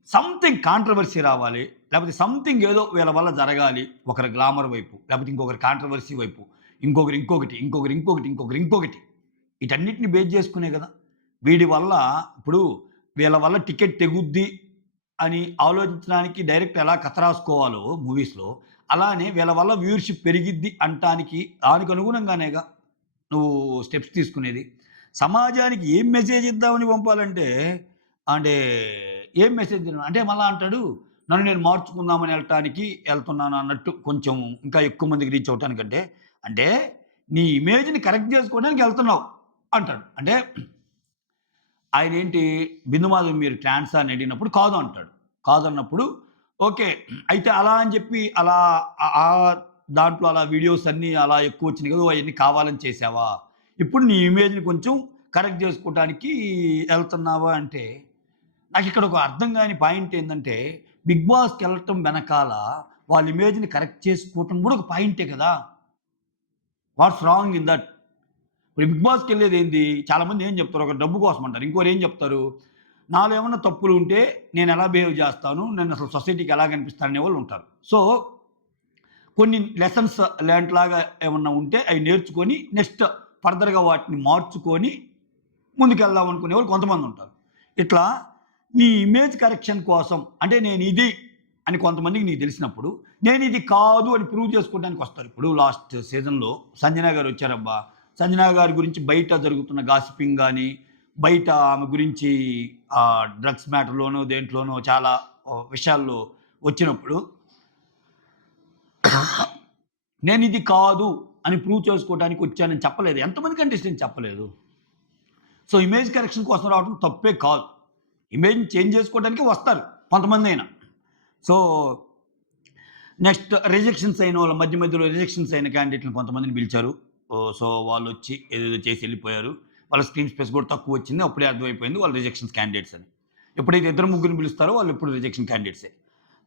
సంథింగ్ కాంట్రోవర్సీ రావాలి. లేకపోతే సంథింగ్ ఏదో వీళ్ళ వల్ల జరగాలి. ఒకరి గ్లామర్ వైపు, లేకపోతే ఇంకొకరి కాంట్రోవర్సీ వైపు, ఇంకొకరు ఇంకొకటి, ఇంకొకరు ఇంకొకటి, ఇంకొకరు ఇంకొకటి. వీటన్నిటిని బేస్ చేసుకునే కదా! వీడి వల్ల ఇప్పుడు వీళ్ళ వల్ల టికెట్ తెగుద్ది అని ఆలోచించడానికి డైరెక్ట్ ఎలా కథ రాసుకోవాలో మూవీస్‌లో, అలానే వీళ్ళ వల్ల వ్యూవర్‌షిప్ పెరిగిద్ది అంటానికి దానికి అనుగుణంగానేగా నువ్వు స్టెప్స్ తీసుకునేది. సమాజానికి ఏం మెసేజ్ ఇద్దామని పంపాలంటే, అంటే ఏం మెసేజ్ అంటే మళ్ళా అంటాడు, నన్ను నేను మార్చుకుందామని ఎళ్తున్నాను అన్నట్టు కొంచెం ఇంకా ఎక్కువ మందికి రీచ్ అవ్వటానికంటే, అంటే నీ ఇమేజ్‌ని కరెక్ట్ చేసుకోవడానికి ఎళ్తున్నావు అంటాడు. అంటే ఆయనేంటి 'బిందు మాధవి మీరు ట్రాన్సా' అని అడిగినప్పుడు కాదు అంటాడు. కాదన్నప్పుడు ఓకే. అయితే అలా అని చెప్పి అలా దాంట్లో అలా వీడియోస్ అన్నీ అలా ఎక్కువొచ్చినాయి కదా! అయన్నీ కావాలని చేశావా? ఇప్పుడు నీ ఇమేజ్‌ని కొంచెం కరెక్ట్ జేసుకోవటానికి ఎళ్తున్నావా అంటే, నాకిక్కడ ఒక అర్థం గాని పాయింట్ ఏందంటే, 'బిగ్ బాస్'కెళ్ళటం వెనకాల వాళ్ళ ఇమేజ్‌ని కరెక్ట్ చేసుకోవటం గూడా ఒక పాయింటే కదా! What's wrong in that? ఇప్పుడు 'బిగ్ బాస్'కెళ్ళేదేంది? చాలామంది ఏం చెప్తారు, ఒక డబ్బు కోసం అంటారు. ఇంకోరు ఏం చెప్తారు, నాలో ఏమన్నా తప్పులు ఉంటే నేను ఎలా బిహేవ్ చేస్తాను, నేను అసలు సొసైటీకి ఎలా కనిపిస్తాను అనేవాళ్ళు ఉంటారు. సో, కొన్ని లెసన్స్ లెర్న్‌డ్ లాగా ఏమన్నా ఉంటే అవి నేర్చుకొని నెక్స్ట్ ఫర్దర్‌గా వాటిని మార్చుకొని ముందుకెళ్దాం అనుకునేవాళ్ళు కొంతమందుంటారు. ఇట్లా నీ ఇమేజ్ కరెక్షన్ కోసం అంటే నేనిది అని కొంతమందికి నీకు తెలిసినప్పుడు, నేనిది కాదు అని ప్రూవ్ చేసుకోవడానికొస్తారు. ఇప్పుడు లాస్ట్ సీజన్‌లో సంజన గారొచ్చారబ్బా! సంజన గారి గురించి బయట జరుగుతున్న గాసిపింగ్ గాని, బయట ఆమె గురించి డ్రగ్స్ మ్యాటర్‌లోనో, దేంట్లోనో చాలా విషయాల్లో వచ్చినప్పుడు నేనిది కాదు అని ప్రూవ్ చేసుకోవడానికి వచ్చానని చెప్పలేదు. ఎంతమంది కంటెస్టెంట్స్ చెప్పలేదు. సో, ఇమేజ్ కరెక్షన్ కోసం రావడం తప్పే కాదు. ఇమేజ్‌ని చేంజ్ చేసుకోవడానికే వస్తారు కొంతమందైనా. సో, నెక్స్ట్ రిజెక్షన్స్ అయినోళ్ళ మధ్య మధ్యలో రిజెక్షన్స్ అయిన క్యాండిడేట్‌లని కొంతమందిని పిలిచారు. సో, వాళ్ళొచ్చి ఏదేదో చేసి ఎళ్ళిపోయారు. వాళ్ళ స్క్రీన్ స్పేస్ కూడా తక్కువొచ్చింది. అప్పుడే అర్థమైపోయింది వాళ్ళు రిజెక్షన్స్ క్యాండిడేట్స్ అని. ఎప్పుడైతే ఇద్దరు ముగ్గురిని పిలుస్తారో వాళ్ళు ఎప్పుడు రిజెక్షన్ క్యాండిడేట్సే.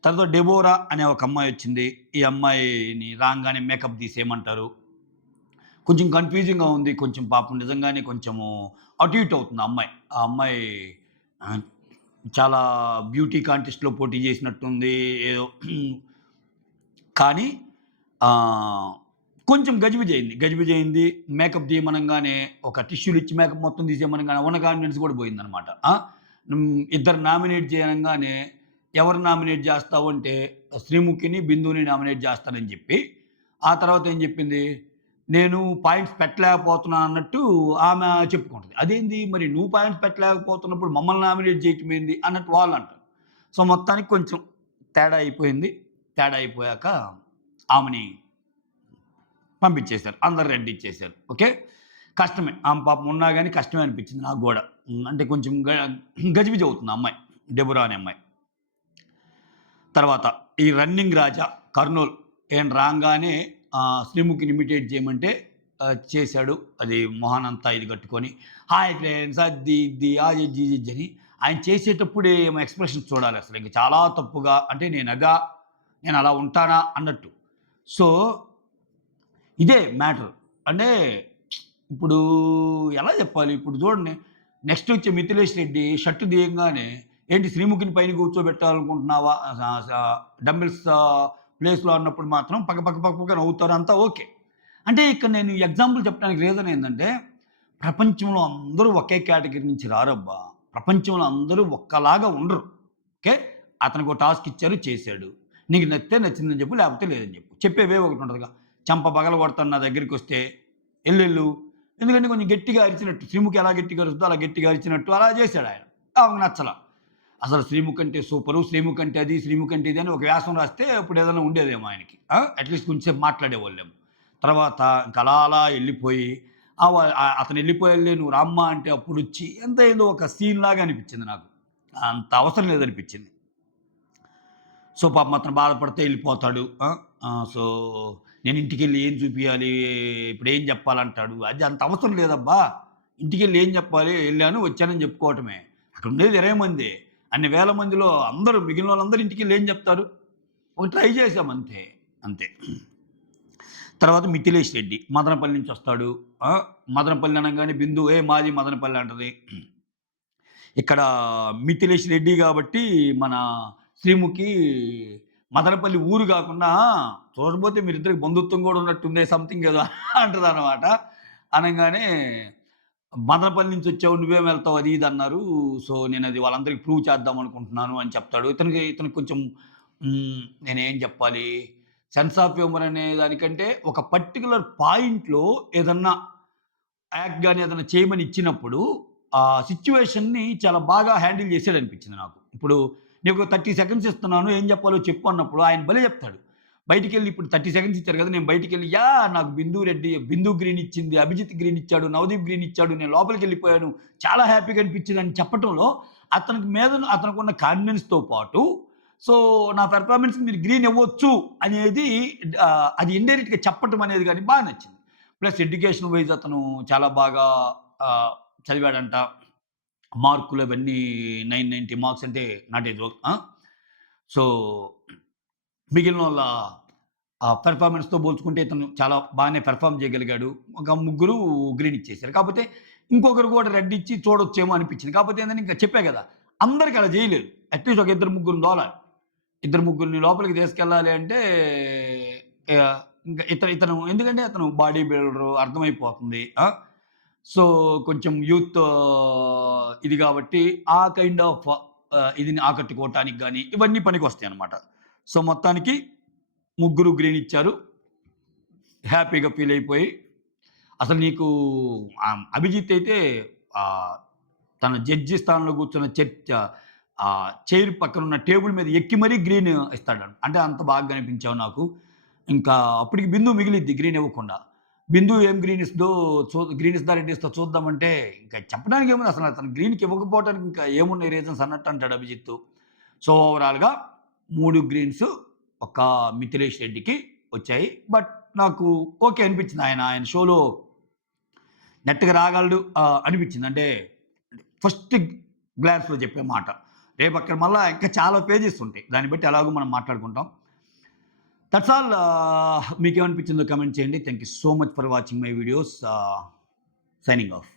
తర్వాత డెబోరా అనే ఒక అమ్మాయి వచ్చింది. ఈ అమ్మాయిని రాంగానే మేకప్ తీసేయమంటారు. కొంచెం కన్‌ఫ్యూజింగ్‌గా ఉంది. కొంచెం పాపం నిజంగానే కొంచెము అటు ఇటు అవుతుంది ఆ అమ్మాయి. ఆ అమ్మాయి ఆహ్, చాలా బ్యూటీ కాంటెస్ట్‌లో పోటీ చేసినట్టుంది. ఏదో కానీ ఆహ్, కొంచెం గజిబిజయింది. గజిబిజయింది. మేకప్ తీయమనంగానే ఒక టిష్యూలు ఇచ్చి మేకప్ మొత్తం తీసేయమనంగానే ఉన్న కాన్ఫిడెన్స్ కూడా పోయిందనమాట. ఇద్దరు నామినేట్ చేయంగానే ఎవరు నామినేట్ చేస్తావు అంటే శ్రీముఖిని, బిందుని నామినేట్ చేస్తానని చెప్పి, ఆ తర్వాత ఏం చెప్పింది? నేను పాయింట్స్ పెట్టలేకపోతున్నా అన్నట్టు ఆమె చెప్పుకుంటది. అదేంది మరి నువ్వు పాయింట్స్ పెట్టలేకపోతున్నప్పుడు మమ్మల్ని నామినేట్ చేయటం ఏంది అన్నట్టు వాళ్ళంటారు. సో, మొత్తానికి కొంచెం తేడా అయిపోయింది. తేడా అయిపోయాక ఆమెని పంపించేశారు. అందరు రెడ్ ఇచ్చేశారు. ఓకే. కష్టమే. ఆమె పాపం ఉన్నా గాని కష్టమే అనిపించింది నాకు గూడా. అంటే కొంచెం గజిబిజి అవుతుంది ఆ అమ్మాయి. డెబోరా అనే అమ్మాయి. తర్వాత ఈ రన్నింగ్ రాజా కర్నూల్ ఈయన రాంగానే శ్రీముఖిని ఇమిటేట్ చేయమంటే చేశాడు. అది మొహానంతా ఇది కట్టుకొని హాయ్ ఫ్రెండ్స్ అది ఇది ఆ జడ్జి జడ్జి అని ఆయన చేసేటప్పుడే ఏమో ఎక్స్‌ప్రెషన్స్ చూడాలి అసలు. ఇంక చాలా తప్పుగా అంటే నేను అలా ఉంటానా అన్నట్టు. సో, ఇదే మ్యాటర్. అంటే ఇప్పుడు ఎలా చెప్పాలి? ఇప్పుడు చూడండి నెక్స్ట్ వచ్చే 'మిథిలేష్ రెడ్డి' షర్ట్ తీయంగానే ఏంటి శ్రీముఖిని పైన కూర్చోబెట్టాలనుకుంటున్నావా? డంబెల్స్ ప్లేస్‌లో అన్నప్పుడు మాత్రం పక పక పక పక నవ్వుతారు అంతా ఓకే. అంటే ఇక్కడ నేను ఎగ్జాంపుల్ చెప్పడానికి రీజన్ ఏందంటే, ప్రపంచంలో అందరూ ఒకే కేటగిరీ నుంచి రారబ్బా! ప్రపంచంలో అందరూ ఒక్కలాగా ఉండరు. ఓకే. అతనికో టాస్క్ ఇచ్చారు చేశాడు. నీకు నచ్చితే నచ్చిందని చెప్పు, లేకపోతే లేదని చెప్పు. చెప్పే వే ఒకటి ఉంటదిగా. చంప పగలగొడతాను నా దగ్గరికొస్తే ఎల్లెళ్ళు. ఎందుకంటే కొంచెం గట్టిగా అరిచినట్టు. శ్రీముఖి ఎలా గట్టిగా అరుస్తదో అలా గట్టిగా అరిచినట్టు అలా చేశాడాయన. ఆమెకు నచ్చల. అసలు శ్రీముఖ్ అంటే సూపరు, శ్రీముఖ్ అంటే అది, శ్రీముఖ్ అంటే ఇది అని ఒక వ్యాసం రాస్తే ఇప్పుడు ఏదైనా ఉండేదేమో ఆయనకి. అట్లీస్ట్ కొంచెంసేపు మాట్లాడేవాళ్ళేమో. తర్వాత ఇంక అలా అలా వెళ్ళిపోయి అతను వెళ్ళిపోయాడులే నువ్వు రామ్మా అంటే అప్పుడొచ్చి ఎంత ఏదో ఒక సీన్ లాగా అనిపించింది నాకు. అంత అవసరం లేదనిపించింది. సో పాపం అతను బాధపడితే వెళ్ళిపోతాడు. సో నేను ఇంటికెళ్ళి ఏం చూపియాలి, ఇప్పుడేం చెప్పాలంటాడు. అది అంత అవసరం లేదబ్బా! ఇంటికెళ్ళి ఏం చెప్పాలి, ఎళ్ళాను, వచ్చానని చెప్పుకోవటమే. అక్కడ ఉండేది 20 మందే. అన్ని వేల మందిలో అందరూ మిగిలినోళ్ళందరూ ఇంటికెళ్ళి ఏం చెప్తారు? ఒక ట్రై చేశాం అంతే. అంతే. తర్వాత మిథిలేష్ రెడ్డి మదనపల్లి నుంచి వస్తాడు. మదనపల్లి అనంగానే బిందు మాది మదనపల్లి అంటది. ఇక్కడ మిథిలేష్ రెడ్డి కాబట్టి మన శ్రీముఖి మదనపల్లి ఊరు కాకుండా చూడకపోతే మీరిద్దరికి బంధుత్వం కూడా ఉన్నట్టుందే సంథింగ్ ఏదో అంటదనమాట. అనంగానే మదనపల్లి నుంచి వచ్చావు నువ్వేం వెళ్తావు అది ఇది అన్నారు. సో నేను అది వాళ్ళందరికీ ప్రూవ్ చేద్దాం అనుకుంటున్నాను అని చెప్తాడు. ఇతనికి కొంచెం నేనేం చెప్పాలి, సెన్స్ ఆఫ్ హ్యూమర్ అనే దానికంటే ఒక పర్టిక్యులర్ పాయింట్‌లో ఏదన్నా యాక్ట్ గాని ఏదైనా చేయమని ఇచ్చినప్పుడు ఆ సిట్యుయేషన్‌ని చాలా బాగా హ్యాండిల్ చేసాడనిపించింది నాకు. ఇప్పుడు నీకు 30 సెకండ్స్ ఇస్తున్నాను ఏం చెప్పాలో చెప్పు అన్నప్పుడు ఆయన భలే చెప్తాడు. బయటికెళ్ళి ఇప్పుడు 30 సెకండ్స్ ఇచ్చారు కదా! నేను బయటికెళ్ళి నాకు బిందు గ్రీన్ ఇచ్చింది, అభిజిత్ గ్రీన్ ఇచ్చాడు, నవదీప్ గ్రీన్ ఇచ్చాడు, నేను లోపలికెళ్ళిపోయాను. చాలా హ్యాపీగా అనిపించిందని చెప్పటంలో అతనికున్న కాన్ఫిడెన్స్‌తో పాటు సో నా పెర్ఫార్మన్స్ మీరు గ్రీన్ ఇవ్వచ్చు అనేది అది ఇండైరెక్ట్‌గా చెప్పటం అనేది గాని బాగా నచ్చింది. ప్లస్ ఎడ్యుకేషన్ వైస్ అతను చాలా బాగా చదివాడంట. మార్కులు అవన్నీ 990 మార్క్స్ అంటే నాట్ ఏ జోక్. సో మిగిలినోళ్ళ పెర్ఫార్మన్స్‌తో పోల్చుకుంటే ఇతను చాలా బాగానే పెర్ఫార్మ్ చేయగలిగాడు. ఒక ముగ్గురు గ్రీన్ ఇచ్చేసారు. కాకపోతే ఇంకొకరు కూడా రెడ్ ఇచ్చి చూడొచ్చేమో అనిపించింది. కాకపోతే ఏంటంటే ఇంకా చెప్పా కదా! అందరికి అలా చేయలేరు. అట్‌లీస్ట్ ఒక ఇద్దరు ముగ్గురిని తోలాలి. ఇద్దరు ముగ్గురిని లోపలికి తీసుకెళ్ళాలి అంటే ఇంకా ఇతను ఎందుకంటే అతను బాడీ బిల్డరు అర్థమైపోతుంది. సో కొంచెం యూత్ ఇది కాబట్టి ఆ కైండ్ ఆఫ్ ఇదిని ఆకట్టుకోవటానికి గాని ఇవన్నీ పనికొస్తాయన్నమాట. సో మొత్తానికి ముగ్గురు గ్రీన్ ఇచ్చారు. హ్యాపీగా ఫీల్ అయిపోయి అసలు నీకు అభిజిత్ అయితే తన జడ్జి స్థానంలో కూర్చున్న చైర్ పక్కనున్న టేబుల్ మీద ఎక్కి మరీ గ్రీన్ ఇస్తాడు. అంటే అంత బాగా కనిపించావు నాకు. ఇంకా అప్పటికి బిందు మిగిలిద్ది గ్రీన్ ఇవ్వకుండా. బిందు ఏం గ్రీన్ గ్రీన్ ఇస్తా రెడ్ ఇస్తా చూద్దామంటే ఇంకా చెప్పడానికి ఏముంది అసలు అతను గ్రీన్‌కి ఇవ్వకపోవడానికి ఇంకా ఏమున్నాయి రీజన్స్ అన్నట్టు అంటాడు అభిజిత్. సో ఓవరాల్‌గా 3 గ్రీన్స్ ఒక మిథిలేష్ రెడ్డికి వచ్చాయి. బట్ నాకు ఓకే అనిపించింది. ఆయన షోలో నెట్‌గా రాగలడు అనిపించింది. అంటే ఫస్ట్ గ్లాన్స్‌లో చెప్పే మాట. రేపు అక్కడ మళ్ళా ఇంకా చాలా పేజెస్ ఉంటాయి. దాన్ని బట్టి ఎలాగో మనం మాట్లాడుకుంటాం. That's all. మీకేమనిపించిందో కామెంట్ చేయండి. Thank you so much for watching my videos. Signing of.